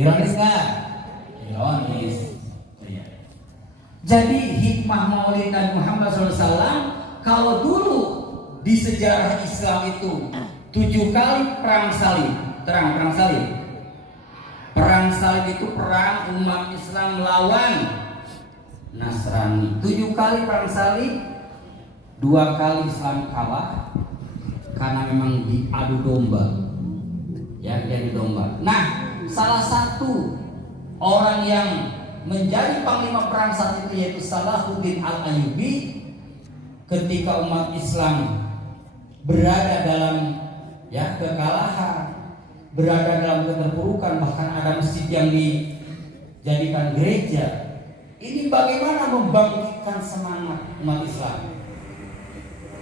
Ironis nggak? Ironis. Jadi hikmah Maulid Nabi Muhammad SAW, kalau dulu di sejarah Islam itu 7 kali perang salib. Perang salib. Perang salib itu perang umat Islam lawan Nasrani. 7 kali perang salib, 2 kali Islam kalah karena memang diadu domba. Ya, diadu domba. Nah, salah satu orang yang menjadi panglima perang saat itu yaitu Salahuddin Al-Ayyubi, ketika umat Islam berada dalam kekalahan, berada dalam keterpurukan, bahkan ada masjid yang dijadikan gereja. Ini bagaimana membangkitkan semangat umat Islam?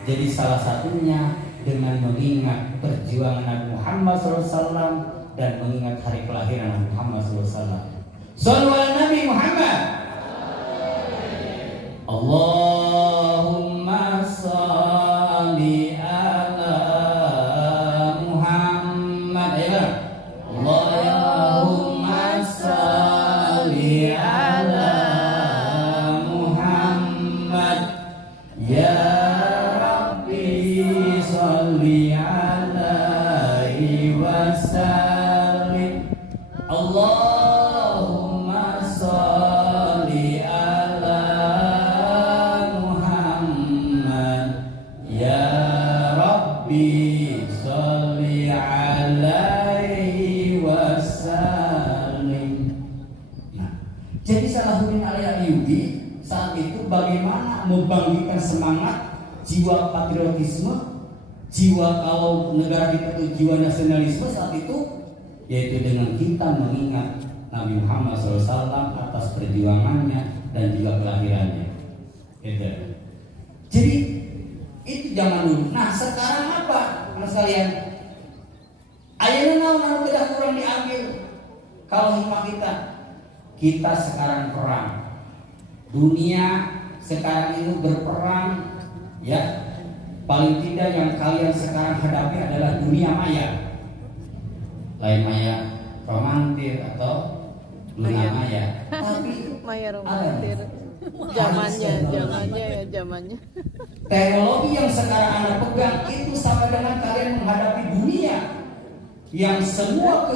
Jadi salah satunya dengan mengingat perjuangan Nabi Muhammad SAW dan mengingat hari kelahiran Nabi Muhammad SAW. Shallu ala Nabi Muhammad. Allahumma shalli ala Muhammad. Ya, Allahumma shalli ala Muhammad. Ya Rabbi shalli alaihi wasallim. Allahumma sholli ala Muhammad. Ya Rabbi sholli alaihi wasallim. Nah, jadi Salahuddin Al-Ayyubi saat itu bagaimana membangkitkan semangat jiwa patriotisme, jiwa kalau negara kita itu jiwa nasionalisme saat itu, yaitu dengan kita mengingat Nabi Muhammad SAW atas perjuangannya dan juga kelahirannya. Gitu. Jadi itu zaman dulu. Nah sekarang apa, anak sekalian? Ayeuna naon tidak kurang diambil. Kalau hikmah kita sekarang perang. Dunia sekarang ini berperang, ya. Paling tidak yang kalian sekarang hadapi adalah dunia maya. Lain maya romantis atau dunia maya. Tapi maya romantis. Zamannya. Teknologi yang sekarang Anda pegang itu sama dengan kalian menghadapi dunia yang semua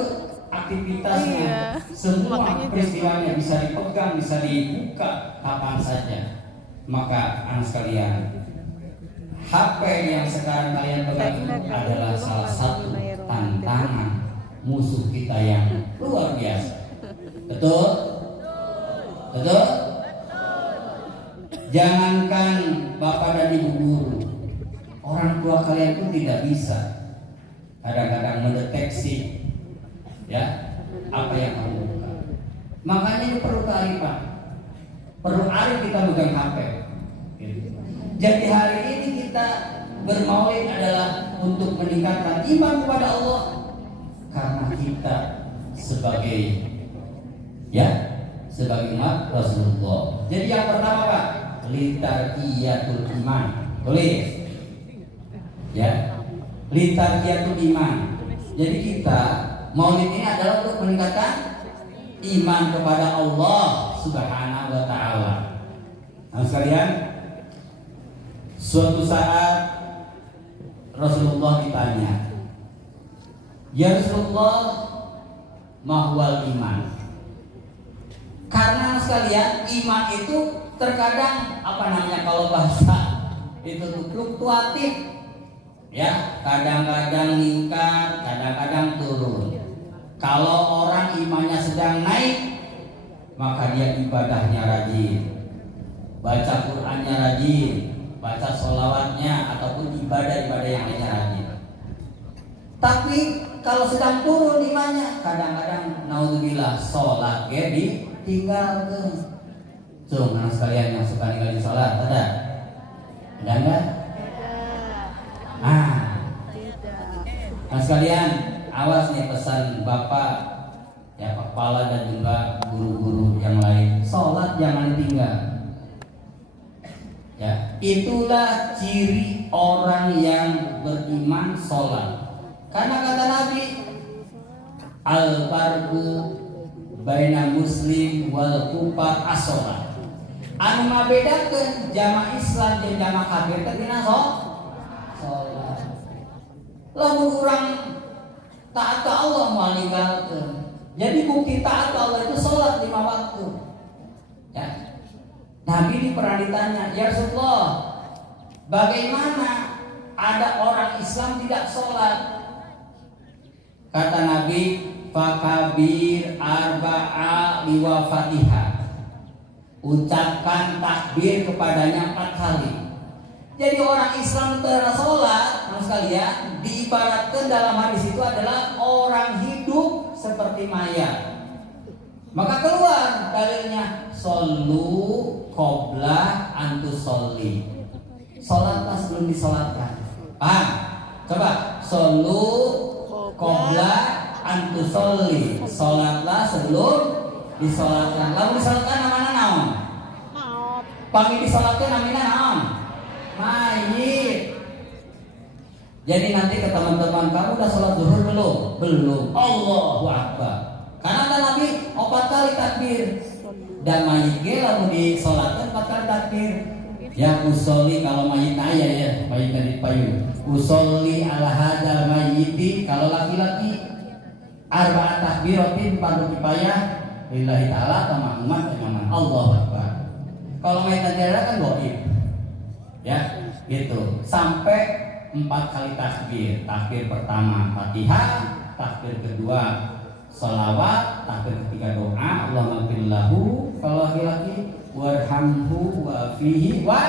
aktivitasnya, semua peristiwanya bisa dipegang, bisa dibuka kapan saja. Maka anak sekalian, HP yang sekarang kalian pegang itu adalah salah satu tantangan musuh kita yang luar biasa. Betul? Betul? Jangankan bapak dan ibu guru, orang tua kalian pun tidak bisa kadang-kadang mendeteksi apa yang kamu lakukan. Makanya ini perlu kearifan, perlu arif kita megang HP. Jadi hari ini kita bermaulid adalah untuk meningkatkan iman kepada Allah, karena kita sebagai umat Rasulullah. Jadi yang pertama Pak, litarqiyatul iman. Tulis. Ya. Litarqiyatul iman. Jadi kita maulid ini adalah untuk meningkatkan iman kepada Allah Subhanahu wa taala. Nah, sekalian, suatu saat Rasulullah ditanya, "Ya Rasulullah, mahwal iman?" Karena sekalian, iman itu terkadang kalau bahasa itu fluktuatif. Ya, kadang-kadang meningkat, kadang-kadang turun. Kalau orang imannya sedang naik, maka dia ibadahnya rajin, baca Qur'annya rajin, baca sholawatnya ataupun ibadah-ibadah yang lainnya rajin. Tapi kalau sedang turun imannya, kadang-kadang naudzubillah sholat ditinggalkan. Tuh, anak sekalian yang suka ninggalin sholat, ada enggak? Nah sekalian, awas nih pesan bapak, ya kepala dan juga guru-guru yang lain, sholat jangan ditinggal. Ya, itulah ciri orang yang beriman, sholat. Karena kata Nabi, al-farqu baina muslim wal kufar as-shalah. Anu ngabedakeun jamaah Islam jeung jamaah kafir teh dina salat. Lamun urang taat ka Allah moal ninggalkeun. Jadi bukti taat ka Allah itu salat 5 waktu. Ya. Nabi pernah ditanya, "Ya Rasulullah, bagaimana ada orang Islam tidak sholat?" Kata Nabi, "Fakabir arba'a liwa fatihah." Ucapkan takbir kepadanya 4 kali. Jadi orang Islam tidak sholat, mas sekalian, diibaratkan dalam hadis itu adalah orang hidup seperti mayat. Maka keluar dalilnya, "Shollu qabla antus sholli." Sholatlah sebelum disolatkan. Paham? Coba, "Shollu qabla antus sholli." Sholatlah sebelum disolatkan. Lalu disolatkan namanya naon? Pagi disolatkan namanya naon? Mayit. Jadi nanti ke teman-teman, "Kamu udah sholat zuhur belum?" "Belum." Allahu Akbar. Karena ada Nabi 4 kali takbir. Dan mayit ge lamun disolatkeun 4 kali takbir. Ya usolli kalau mayit aya ya, mayit dari payung. Usolli ala hadzal mayyiti kalau laki-laki arba'at takbiratin 4 kifayah lillahi ta'ala tamamman imaman. Allahu Akbar. Kalau mayit negara kan goib. Ya, gitu. Sampai 4 kali takbir. Takbir pertama Fatihah, takbir kedua sholawat, takbir ketiga doa, Allahumma ghfirlahu kalau laki-laki, warhamhu wa fihi wa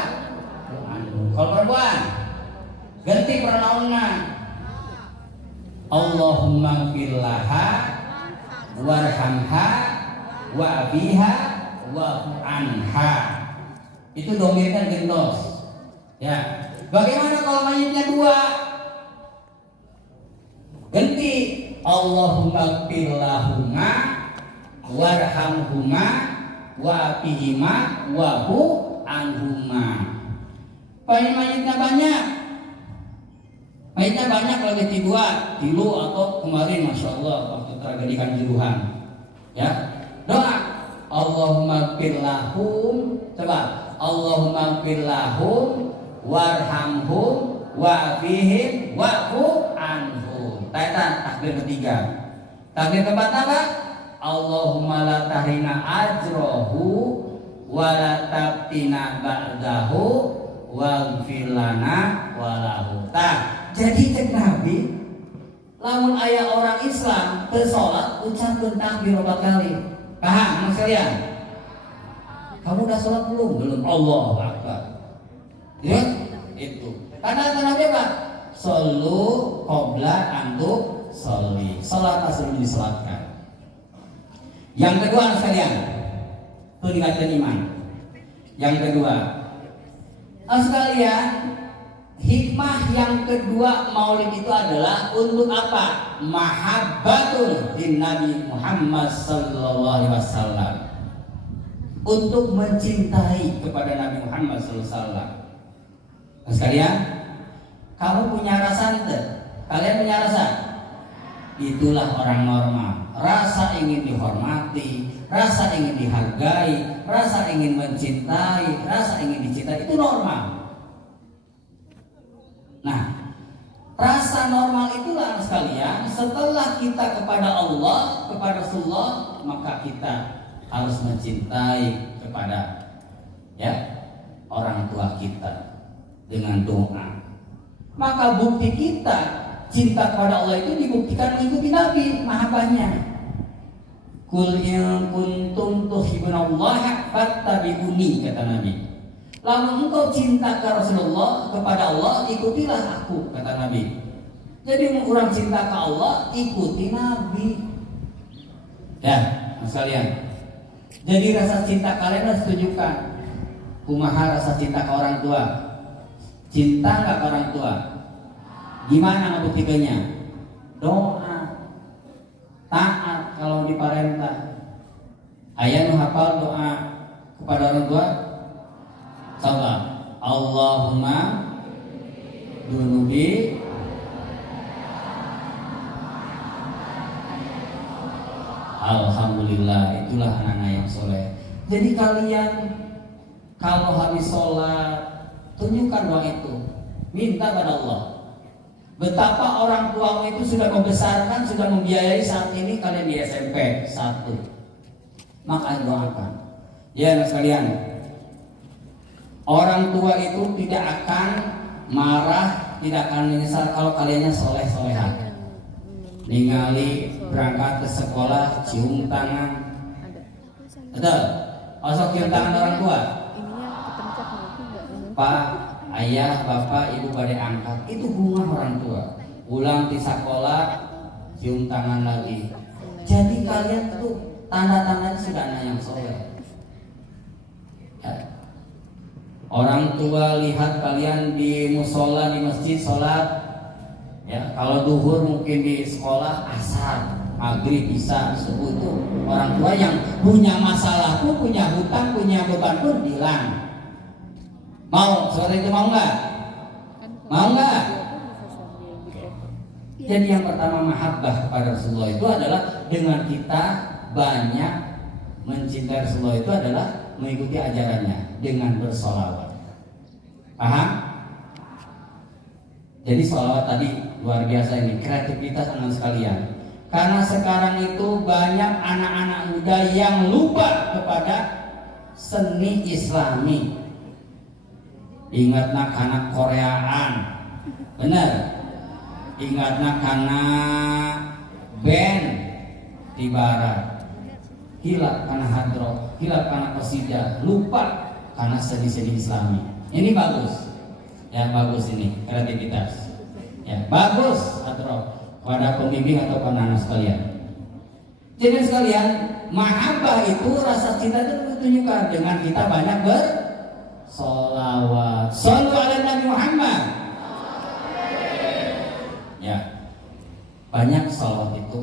anhu. Kalau perempuan ganti pronounnya, Allahumma ghfirlaha warhamha wa biha wa anha. Itu domirkan gendos. Ya. Bagaimana kalau mayitnya 2? Ganti Allahumma ghfirlahuma warhamhuma wa fihima wa hu anhuma. Mayitnya banyak. Mayitnya banyak lagi 3 atau kemarin Masya Allah waktu tragedi Kanjuruhan. Ya. Doa Allahumma ghfirlahum. Coba Allahumma ghfirlahum warhamhum wa fihim wa hu anhum. Taitan takbir ketiga. Takbir keempat apa? Allahumma la tahrina ajrohu wa la tabtina ba'dahu waghfir lana walahu. Jadi cek Nabi, lamun aya orang Islam teu salat ucapkeun takbir 4 kali. Paham mas sekalian? Kamu udah salat belum? Belum. Allahu Akbar. Ya, itu. Karena Nabi apa? Shollu qabla antu sholli. Salatlah sebelum disalatkan. Yang kedua sekalian, peningkatan iman. Yang kedua, sekalian, hikmah yang kedua Maulid itu adalah untuk apa? Mahabbatul din Nabi Muhammad sallallahu alaihi wasallam. Untuk mencintai kepada Nabi Muhammad sallallahu alaihi wasallam. Sekalian, kamu punya rasa ente? Kalian punya rasa? Itulah orang normal. Rasa ingin dihormati, rasa ingin dihargai, rasa ingin mencintai, rasa ingin dicintai, itu normal. Nah, rasa normal itulah sekalian. Setelah kita kepada Allah, kepada Rasulullah, maka kita harus mencintai kepada orang tua kita dengan doa. Maka bukti kita cinta kepada Allah itu dibuktikan mengikuti Nabi, mahabbahnya. Qul in kuntum tuhibbunallaha fattabi'uni, kata Nabi. Lalu engkau cinta ke Rasulullah, kepada Allah, ikutilah aku, kata Nabi. Jadi orang cinta ke Allah, ikuti Nabi. Ya, sekalian. Jadi rasa cinta kalian harus tunjukkan. Kumaha rasa cinta ke orang tua? Cinta nggak ke orang tua? Gimana ngebuktikannya? Doa, taat kalau diparentah. Aya nu hafal doa kepada orang tua? Coba, Allahumma dunubi Alhamdulillah, itulah anak-anak yang soleh. Jadi kalian kalau habis sholat, tunjukkan doa itu, minta pada Allah. Betapa orang tuamu itu sudah membesarkan, sudah membiayai saat ini kalian di SMP 1. Maka doakan. Ya anak sekalian, orang tua itu tidak akan marah, tidak akan menyesal kalau kaliannya soleh-soleha. Ningali berangkat ke sekolah, cium tangan. Betul? Masuk cium tangan orang tua. Pak, ayah, bapak, ibu pada angkat. Itu bunga orang tua. Pulang di sekolah, cium tangan lagi. Jadi kalian tuh tanda-tandanya sudah anak yang soleh. Ya. Orang tua lihat kalian di musola, di masjid sholat. Ya, kalau duhur mungkin di sekolah, asar, maghrib, bisa, subuh, itu orang tua yang punya masalah pun, punya hutang, punya beban pun bilang. Mau seperti itu, mau nggak? Mau nggak? Jadi yang pertama mahabbah kepada Rasulullah itu adalah dengan kita banyak mencintai Rasulullah itu adalah mengikuti ajarannya dengan bersolawat. Paham? Jadi sholawat tadi luar biasa ini, kreativitas anak sekalian. Karena sekarang itu banyak anak-anak muda yang lupa kepada seni Islami. Ingatlah karena Koreaan, benar. Ingatlah karena band di barat. Hilap karena hadroh, hilap karena qasidah, lupa karena seni-seni Islami. Ini bagus. Ya bagus ini kreativitas. Ya bagus atau pada pembimbing atau anak-anak sekalian. Jadi sekalian, mahabbah itu rasa cinta itu ditunjukkan dengan kita banyak bersolawat. Shallu ala Nabi Muhammad. Ya banyak salawat itu,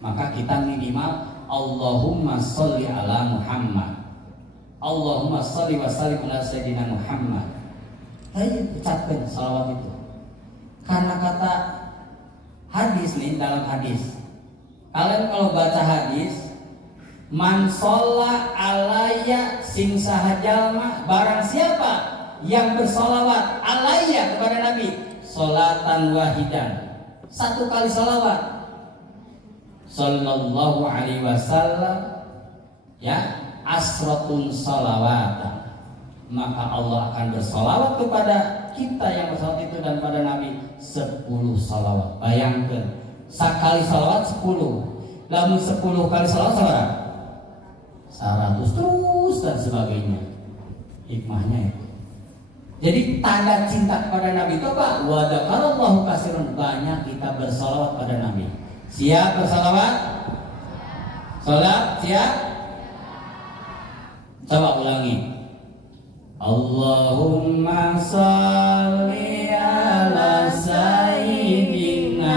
maka kita minimal Allahumma sholli ala Muhammad. Allahumma sholli wa sallim ala sayyidina Muhammad. Saya ucapkan salawat itu karena kata hadis nih, dalam hadis kalian kalau baca hadis, man sholla alaya sing sahajalma, barang siapa yang bersolawat alaya kepada Nabi sholatan wahidan, satu kali salawat, sallallahu alaihi wasallam, ya asratun salawatan, maka Allah akan bersolawat kepada kita yang bersolawat itu dan pada Nabi 10 salawat. Bayangkan, sekali salawat 10, lalu 10 kali salawat saudara 100 terus dan sebagainya. Hikmahnya itu. Jadi tanda cinta kepada Nabi itu apa? Wa dzakarallahu katsiran, banyak kita bersolawat pada Nabi. Siap bersolawat? Salat siap? Coba ulangi. Allahumma sholli ala sayyidina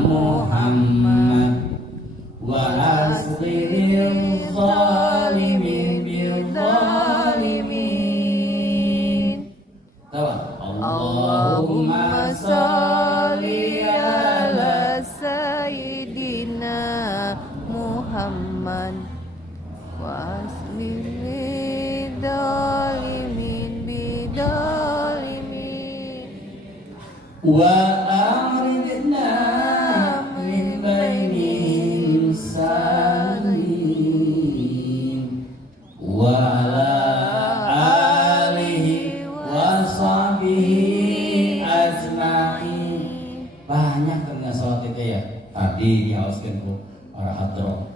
Muhammad wa asghiril zalimin bil zalimin. Allahumma sholli ala sayyidina Muhammad wa asghiril wa amridna min bainihim salim wa ala alihi wa sahbihi ajma'in. Banyak karena salat itu ya tadi dihauskan ku para hadroh.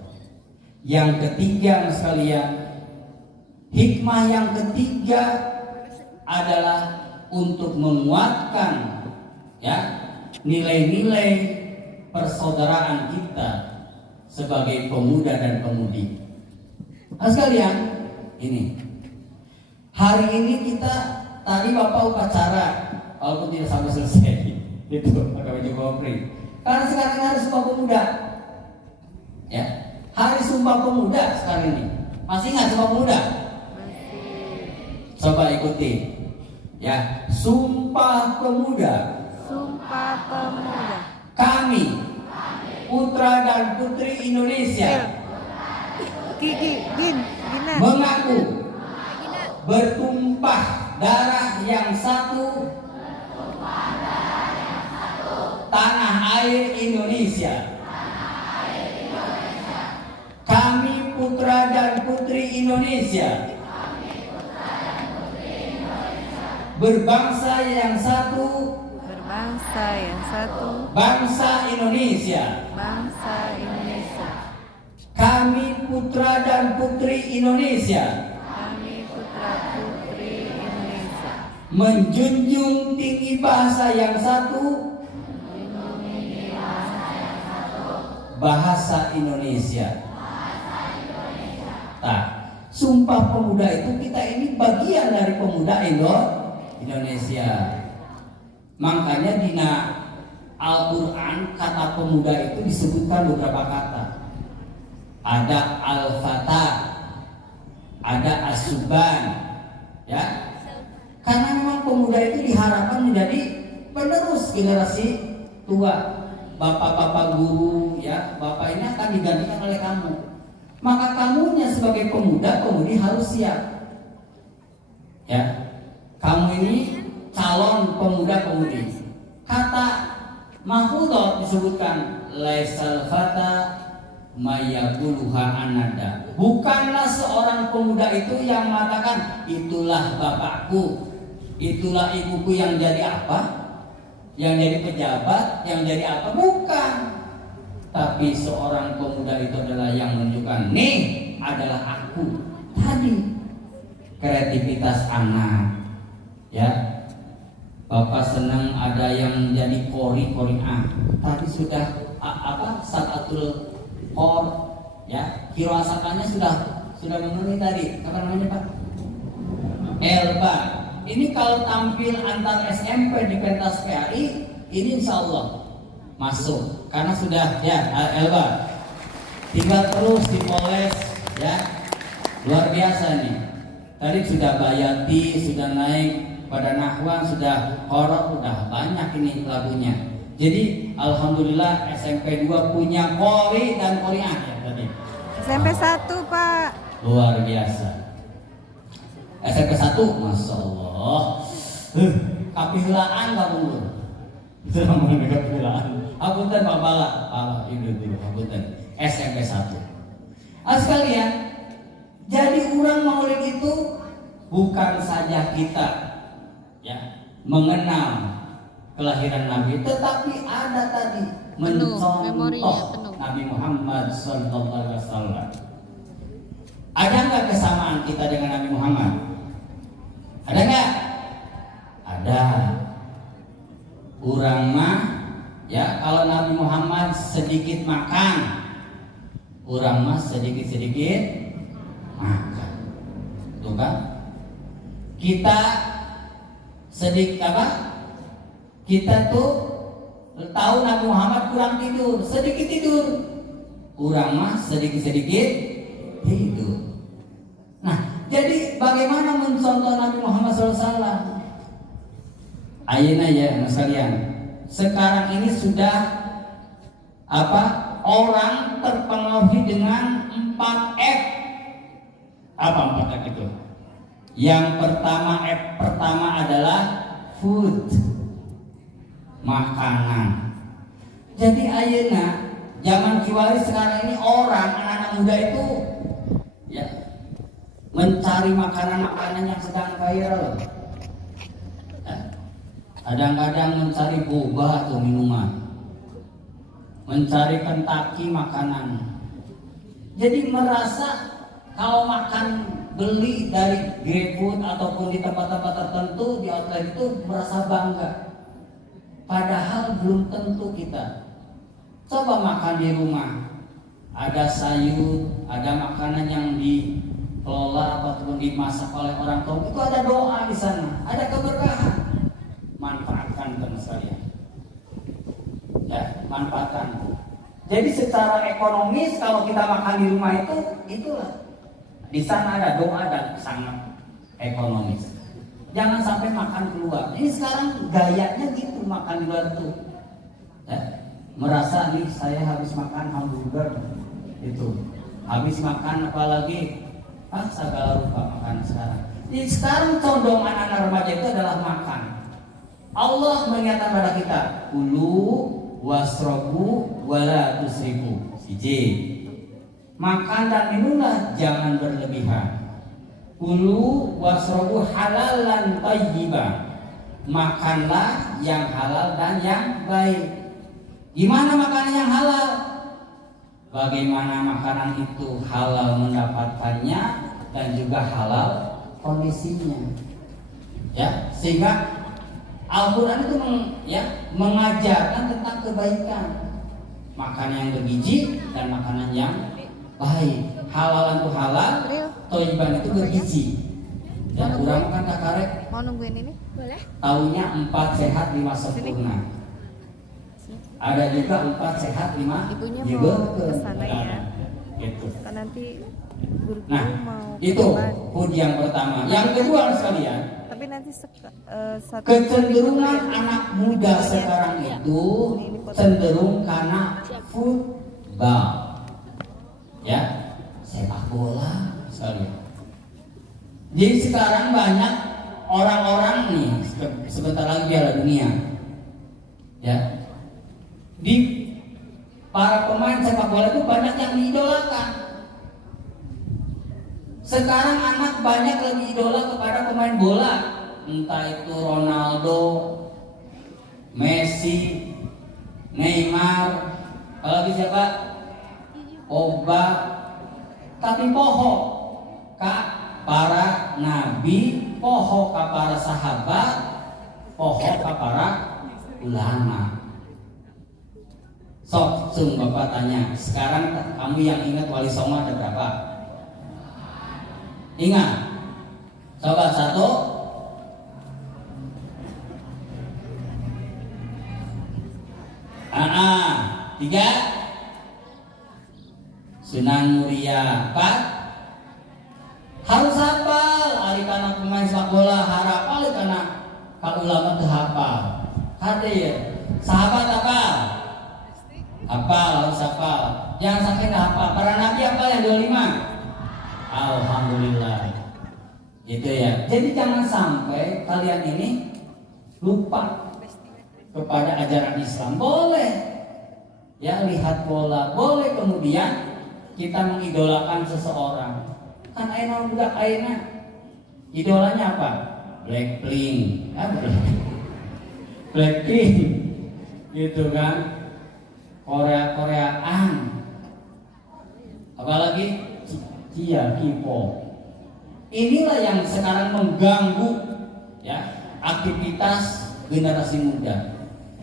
Yang ketiga sekalian, hikmah yang ketiga adalah untuk menguatkan ya nilai-nilai persaudaraan kita sebagai pemuda dan pemudi. Nah sekalian, ini hari ini kita tadi Bapak upacara, walaupun tidak sampai selesai itu pakai baju kopri. Karena sekarang hari Sumpah Pemuda, ya hari Sumpah Pemuda sekarang ini. Masih ingat Sumpah Pemuda? Coba ikuti, ya Sumpah Pemuda. Sumpah Pemuda. Kami putra dan putri Indonesia mengaku bertumpah darah yang satu tanah air Indonesia. Kami putra dan putri Indonesia berbangsa yang satu, bangsa Indonesia. Kami putra dan putri Indonesia menjunjung tinggi bahasa yang satu, bahasa Indonesia. Nah, Sumpah Pemuda itu kita ini bagian dari pemuda Indonesia. Makanya di Al-Quran kata pemuda itu disebutkan beberapa kata. Ada al-fata, ada as-suban, ya. Karena memang pemuda itu diharapkan menjadi penerus generasi tua. Bapak-bapak guru, ya, bapak ini akan digantikan oleh kamu. Maka kamunya sebagai pemuda-pemudi harus siap. Ya, kamu ini calon pemuda-pemudi. Kata Mahfudhah disebutkan laisal fata mayaquluha anada. Bukanlah seorang pemuda itu yang mengatakan itulah bapakku, itulah ibuku yang jadi apa, yang jadi pejabat, yang jadi apa. Bukan. Tapi seorang pemuda itu adalah yang menunjukkan nih adalah aku. Tadi kreativitas anak, ya. Bapak senang ada yang jadi kori A. Tadi sudah satatul kor, ya. Kiroasakannya sudah memenuhi tadi. Apa namanya Pak? Elba. Ini kalau tampil antar SMP di pentas PAI, ini insya Allah masuk. Karena sudah ya Elba. Tinggal terus dipoles, ya. Luar biasa nih. Tadi sudah Bayati, sudah naik pada Nahwan, sudah Korok, udah banyak ini lagunya. Jadi alhamdulillah SMP 2 punya kori dan koriah ya tadi. SMP 1 Pak. Luar biasa. SMP 1 Masya Allah. Kapilaan kamu dulu. Sudah mengenai kapilaan. Hapunten Pak Bala, dulu hapunten. SMP 1. Sekalian, jadi orang Maulid itu bukan saja kita ya mengenal kelahiran Nabi, tetapi ada tadi mencontoh Nabi Muhammad SAW. Ada nggak kesamaan kita dengan Nabi Muhammad? Ada nggak? Ada. Urang mah ya kalau Nabi Muhammad sedikit makan, urang mah sedikit makan. Tuh kan? Kita sedikit apa? Kita tuh tahu Nabi Muhammad kurang tidur, sedikit tidur. Urang mah sedikit tidur. Nah, jadi bagaimana mencontoh Nabi Muhammad SAW? Ayeuna ya mas kalian. Sekarang ini sudah orang terpengaruhi dengan 4F. Apa 4F itu? Yang pertama adalah food, makanan. Jadi ayeuna zaman kiwari sekarang ini anak-anak muda itu ya mencari makanan-makanan yang sedang viral. Kadang-kadang mencari boba atau minuman, mencari Kentucky makanan. Jadi merasa kalau makan beli dari GrabFood ataupun di tempat-tempat tertentu di outlet itu merasa bangga. Padahal belum tentu kita. Coba makan di rumah, ada sayur, ada makanan yang dikelola ataupun dimasak oleh orang tua, itu ada doa di sana, ada keberkahan. Manfaatkan teman sekalian. Ya, manfaatkan. Jadi secara ekonomis kalau kita makan di rumah itulah. Di sana ada doa dan sangat ekonomis. Jangan sampai makan keluar. Ini sekarang gayanya gitu makan di luar tuh. Ya. merasa nih saya habis makan hamburger itu, habis makan apalagi segala rupa makan sekarang. Jadi sekarang condong anak-anak remaja itu adalah makan. Allah mengingatkan pada kita, kulu wasrobu wala tusrifu. Siji, makan dan minumlah jangan berlebihan. Kulu wasrobu halalan thayyiban. Makanlah yang halal dan yang baik. Gimana makanan yang halal? Bagaimana makanan itu halal mendapatkannya dan juga halal kondisinya. Ya, sehingga Al-Quran itu mengajarkan tentang kebaikan. Makanan yang bergizi dan makanan yang baik. Halal itu halal, thayyiban itu bergizi. Yang kurang makan tak karek. Mau nungguin ini? Boleh. Taunya 4 sehat 5 sempurna. Ada juga 4 sehat 5 ibunya juga mau kesana ya. Gitu. Kan nanti guru Nah, mau itu kembali. pun yang pertama. Yang kedua sekalian, Tapi nanti satu kecenderungan anak muda sekarang itu cenderung karena football. Ya, sepak bola sekalian. Jadi sekarang banyak orang-orang nih, sebentar lagi Piala Dunia. Ya. Di para pemain sepak bola itu banyak yang diidolakan. Sekarang anak banyak lebih idola kepada pemain bola, entah itu Ronaldo, Messi, Neymar, apalagi siapa? Pogba. Tapi poho kak para nabi, poho ka para sahabat, poho ka para ulama. Sok, sung bapak tanya, sekarang kamu yang ingat Wali Songo ada berapa? Ingat? Coba 1. 3. Sunan Muria. 4. Harus hafal. Ari kana pemain sepak bola harap ali kana ka ulama teu hafal. Hadir. Sahabat hafal. Hafal, harus hafal. Jangan sampai nggak hafal. Para nabi hafal yang 25. Alhamdulillah. Gitu ya. Jadi jangan sampai kalian ini lupa kepada ajaran Islam. Boleh ya lihat bola, boleh kemudian kita mengidolakan seseorang. Kan aina budak aina idolanya apa? Blackpink. Blackpink. Gitu kan. Koreaan. Apalagi Cia, K-pop. Inilah yang sekarang mengganggu ya aktivitas generasi muda.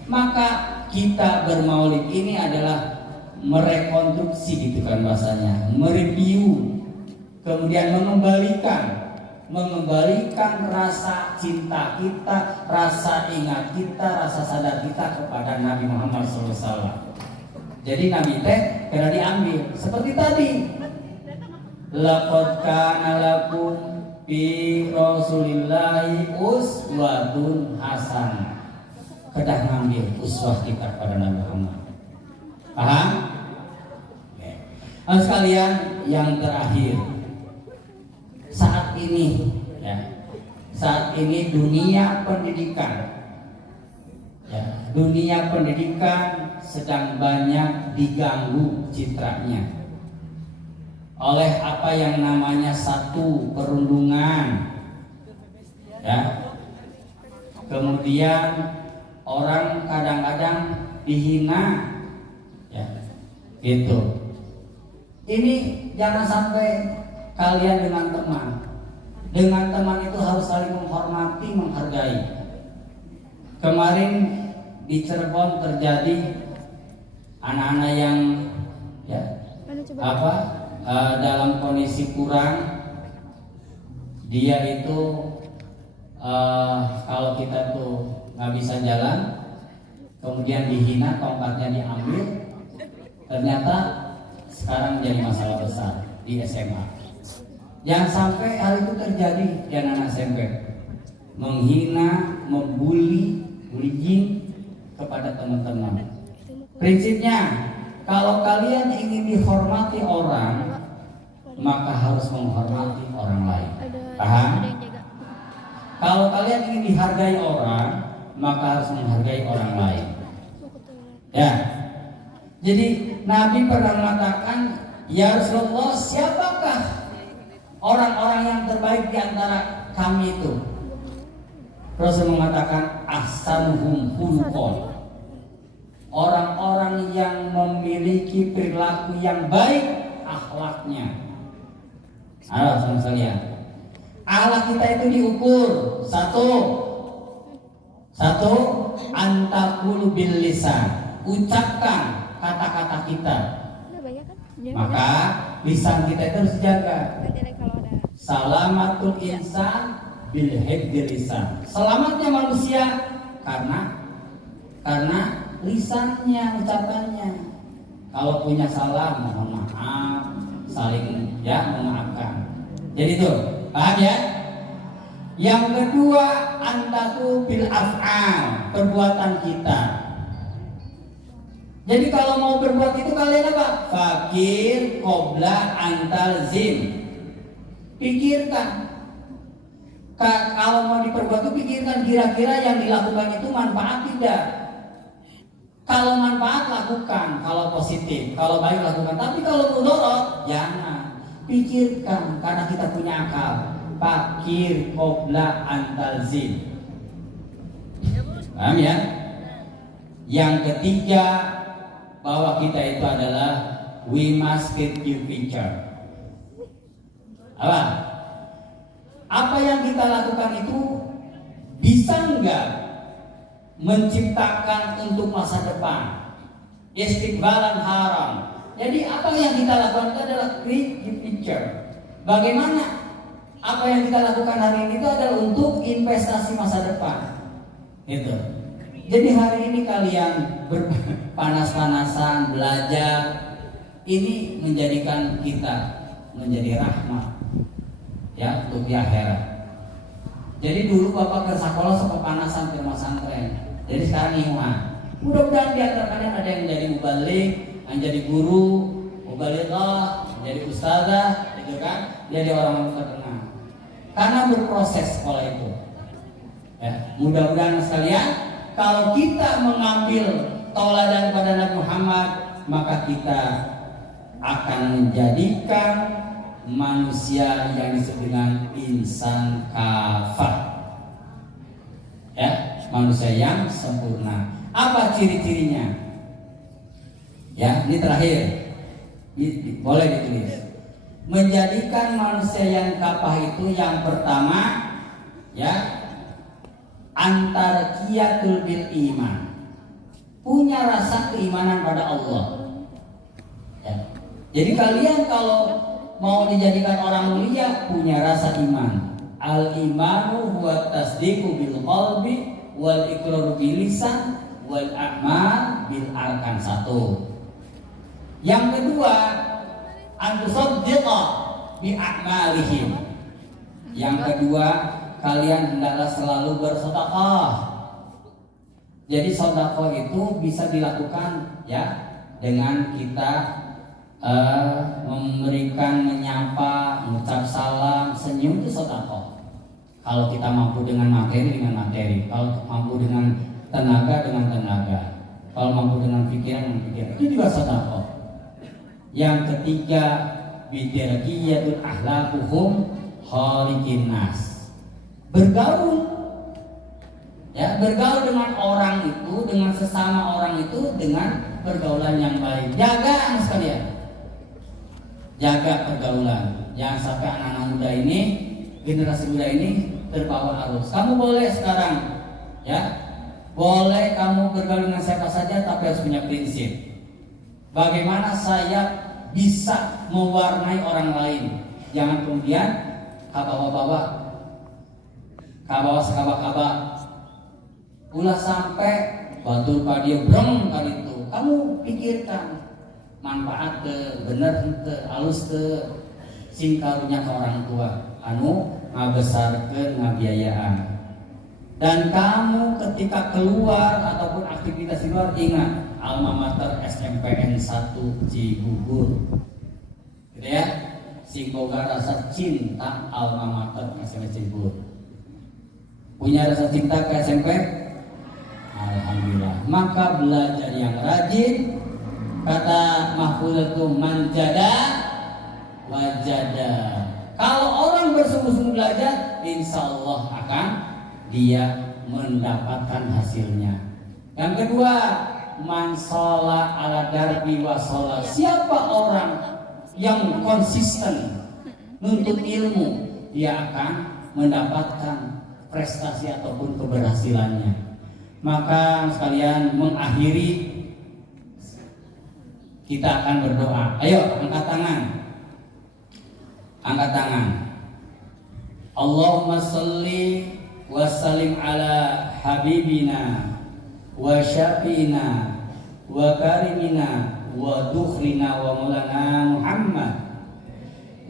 Maka kita bermaulid ini adalah merekonstruksi gitu kan bahasanya, mereview, kemudian mengembalikan rasa cinta kita, rasa ingat kita, rasa sadar kita kepada Nabi Muhammad SAW. Jadi Nabi teh kena diambil seperti tadi. Laqad kana lakum fi Rasulillahi uswatun hasanah. Kedah ngambil uswah kita pada Nabi Muhammad. Paham? Oke. Sekalian yang terakhir. Saat ini dunia pendidikan dunia pendidikan sedang banyak diganggu citranya oleh apa yang namanya satu perundungan, ya. Kemudian orang kadang-kadang dihina, ya, gitu. Ini jangan sampai kalian dengan teman itu harus saling menghormati, menghargai. Kemarin di Cirebon terjadi anak-anak yang dalam kondisi kurang. Dia itu kalau kita tuh nggak bisa jalan, kemudian dihina, tongkatnya diambil, ternyata sekarang menjadi masalah besar di SMA. Jangan sampai hal itu terjadi di anak-anak SMP, menghina, membuli, bullying kepada teman-teman. Prinsipnya, kalau kalian ingin dihormati orang, maka harus menghormati orang lain. Paham? Kalau kalian ingin dihargai orang, maka harus menghargai orang lain. Ya. Jadi Nabi pernah mengatakan, ya Rasulullah, siapakah orang-orang yang terbaik di antara kami itu? Rasul mengatakan, ahsanuhum khuluqan. Orang-orang yang memiliki perilaku yang baik akhlaknya. Halo sama sekalian. Akhlak kita itu diukur satu antakulu bil lisan, ucapkan kata-kata kita. Maka lisan kita itu harus dijaga. Salamatul insan bil hifdzil lisan. Selamatnya manusia karena lisannya, ucapannya. Kalau punya salah mohon maaf, saling memaafkan. Jadi itu, paham ya? Yang kedua, antaku bil af'al, perbuatan kita. Jadi kalau mau berbuat itu kalian apa? Fakir qabla antalzim. Pikirkan. Kalau mau diperbuat itu pikirkan kira-kira yang dilakukan itu manfaat tidak. Kalau manfaat lakukan, kalau positif, kalau baik lakukan. Tapi kalau mudarat jangan. Pikirkan karena kita punya akal. Fakir qabla antalzim. Paham ya? Yang ketiga, bahwa kita itu adalah we must get you picture. Apa yang kita lakukan itu bisa enggak menciptakan untuk masa depan? Istiqbalan haram. Jadi apa yang kita lakukan itu adalah create you picture. Bagaimana apa yang kita lakukan hari ini itu adalah untuk investasi masa depan. Itu. Jadi hari ini kalian berpanas-panasan belajar, ini menjadikan kita menjadi rahmat ya untuk di akhirat. Jadi dulu bapak ke sekolah sepepanasan ke rumah santren. Jadi sekarang iman. Mudah-mudahan di antara kalian ada yang menjadi mubalik, yang jadi guru, mubalighah, menjadi ustazah, gitu kan? Jadi orang terkenal. Karena berproses sekolah itu. Ya, mudah-mudahan sekalian, kalau kita mengambil tauladan pada Nabi Muhammad, maka kita akan menjadikan manusia yang disebut dengan insan kafah. Ya, manusia yang sempurna. Apa ciri-cirinya? Ya, ini terakhir. Boleh ditulis. Menjadikan manusia yang kafah itu yang pertama, ya, antara qiyatul bil iman, punya rasa keimanan pada Allah. Ya. Jadi kalian kalau mau dijadikan orang mulia, punya rasa iman. Al imanu huwa tasdiqu bil qalbi wal iqraru bil lisan wal a'mal bil arkan. Satu. Yang kedua, antusaddiqa bi a'malihim. Yang kedua, kalian hendaklah selalu bersedekah. Jadi sedekah itu bisa dilakukan ya dengan kita memberikan, menyapa, mengucap salam, senyum, itu sedekah. Kalau kita mampu dengan materi, kalau mampu dengan tenaga, kalau mampu dengan pikiran, itu juga sedekah. Yang ketiga, bidarqiyatul akhlaquhum khaliqin nas. Bergaul dengan orang itu, dengan sesama orang itu dengan pergaulan yang baik. Jaga sekalian, jaga pergaulan. Jangan sampai anak-anak muda ini, generasi muda ini terbawa arus. Kamu boleh sekarang, ya, boleh kamu bergaul dengan siapa saja, tapi harus punya prinsip. Bagaimana saya bisa mewarnai orang lain? Jangan kemudian kabawa sekabak-kabak, ulah sampai batur padia breng kali itu. Kamu pikirkan manfaat ke bener ke alus ke sing karunya ke orang tua anu ngabesarkeun ngabiayaan. Dan kamu ketika keluar ataupun aktivitas di luar, ingat alma mater SMPN 1 Cibubur. Gitu ya. Sing boga rasa cinta alma mater SMP Cibubur. Punya rasa cinta ke SMP? Alhamdulillah. Maka belajar yang rajin. Kata Mahfuz itu manjada wajada. Kalau orang bersungguh-sungguh belajar, insya Allah akan dia mendapatkan hasilnya. Yang kedua, man shola ala darbi wa shola. Siapa orang yang konsisten nuntut ilmu, dia akan mendapatkan prestasi ataupun keberhasilannya. Maka sekalian mengakhiri, kita akan berdoa. Ayo angkat tangan. Angkat tangan. Allahumma sholli wa sallim ala habibina wa syafiina wa karimina wa dukhrina wa maulana Muhammad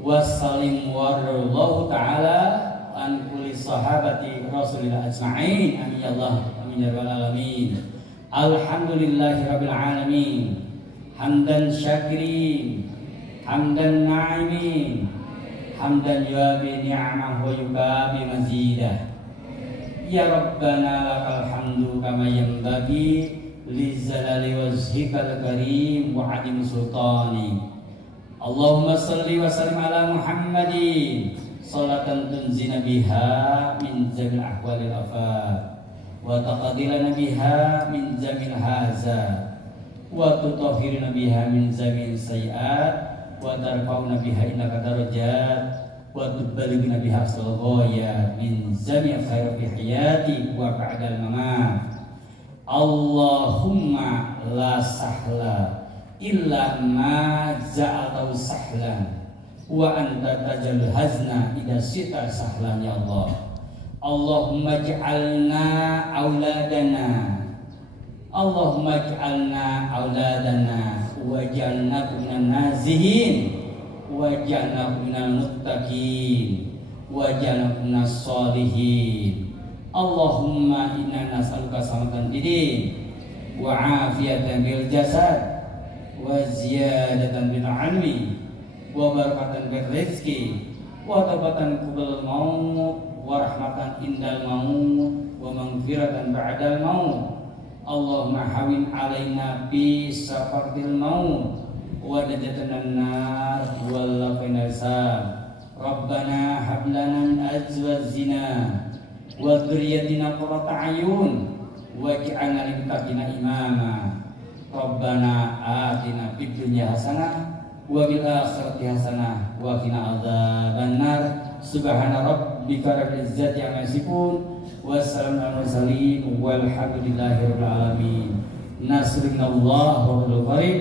wa sallim warallahu ta'ala an kulli sahabati rasulillah ajma'in. Amin ya Allah, amin ya rabbal alamin. Alhamdulillahi rabbil alamin. Hamdan syakirin, hamdan na'imin, hamdan yuabi ni'amah wa yukabi mazidah. Ya Rabbana lakal hamdu kama yanbaghi lizzalali wajhikal karim wa adim sultani. Allahumma salli wa sallim ala Muhammadin salatan tunzina biha min jamil ahwalil afat wa taqadilana biha min jamil haza wa tutahhiruna biha min zamil sayiat wa tarfa'una biha innaka darajat wa tuballighuna biha ghaya min zamil khair fi hayati wa ba'dal mamat. Allahumma la sahla illa ma ja'altahu sahlan wa anta tajal hazna idza sita sahlan ya Allah. Allahumma ij'alna auladana, Allahumma ij'alna auladana waj'alna minan nazihin waj'alna minal muttaqin waj'alna minas sholihin. Allahumma inna nas'aluka salamatan bidin wa afiyatan bil jasad wa ziyadatan bil ilmi wa barakatan bil rizqi wa tabatan qabla maut wa rahmatan indal maut wa maghfiratan ba'dal maut. Allahumma hawin alaina bi safartil maut wa najatan nar wal laqina hisab. Rabbana hab lana min azwajina wa dzurriyyatina qurrata a'yun waj'alna lil muttaqina imama. Rabbana atina fid dunya hasanah wa fil akhirati hasanah wa qina adzabannar. Subhana rabbika rabbil izzati amma yasifun wassalamu alal mursalin walhamdulillahi rabbil alamin. Nasrullah wa bil qarib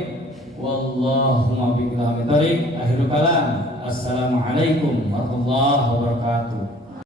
wallahu muwaffiq ila aqwamit thoriq. Akhirul kalam. Assalamualaikum warahmatullahi wabarakatuh.